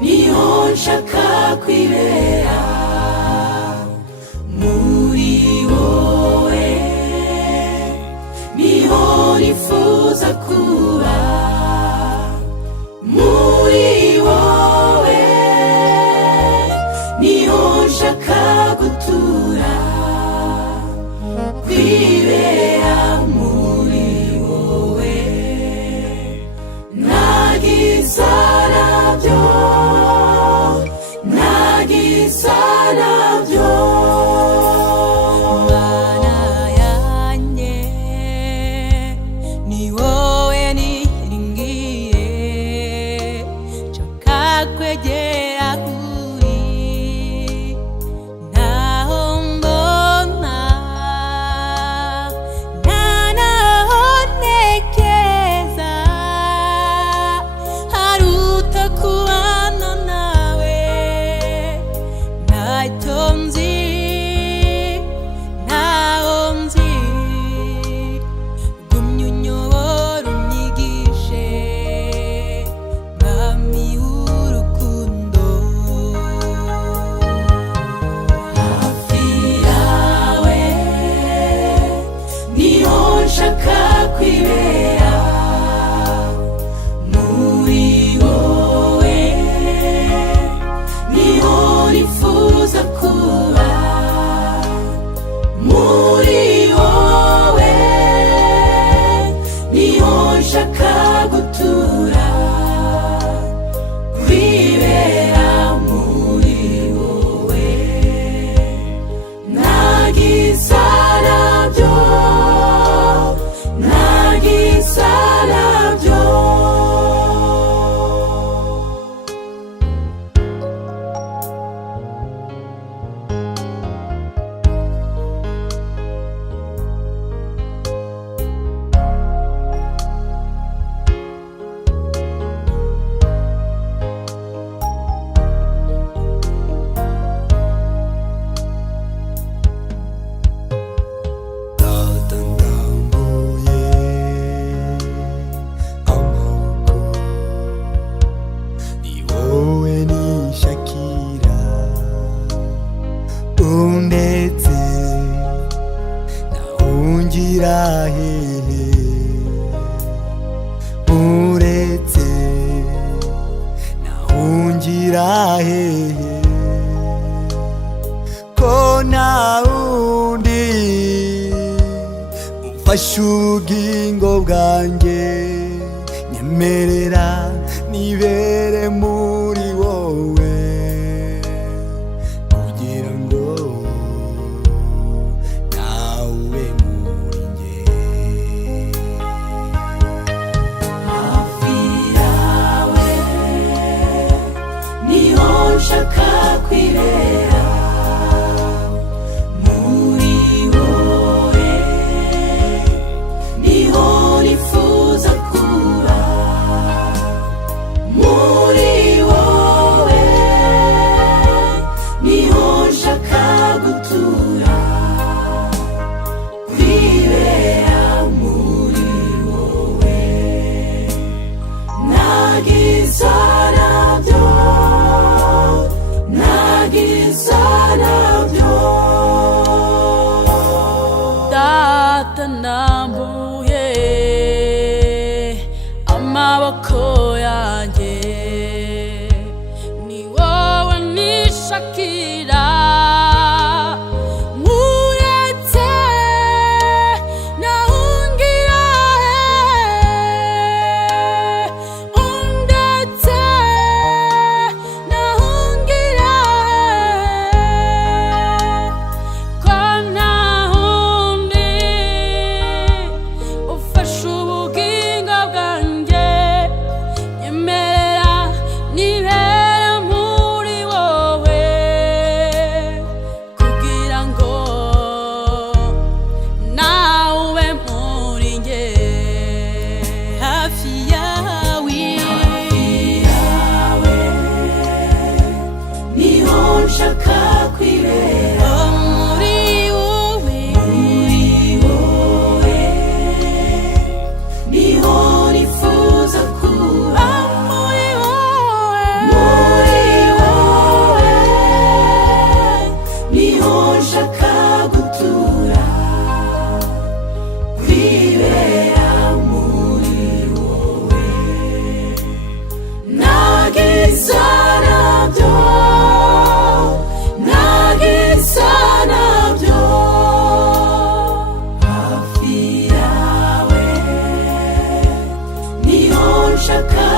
niho nshaka kwibera muri wowe, niho nifuza kuba muri wowe, niho nshaka gutura kwibera muri wowe, ntagisa nabyo, ntagisa nabyo. Mana yanjye ni wowe niringiye, nshaka kwegera uri, ntaho mbona nta naho ntekereza haruta kubana nawe, ntacyo nzi ntaho nzi, gumya unyobore unyigishe mwami w'urukundo. Hafi yawe niho nshaka kwibera muri wowe, niho nifuza kuba muri wowe, niho nshaka gutura kwibera muri wowe, ntagisa nabyo, ntagisa nabyo. 나단다무에 amaboko ni wowe nishakira, undetse nahungira hehe, uretse nahungira hehe, ko nta wundi umfasha ubugingo bwanjye, nyemerera nibere muri wowe, kugira ngo nawe muri njye. Hafi yawe niho nshaka kwibera muri wowe, niho nifuza kuba muri wowe. nshaka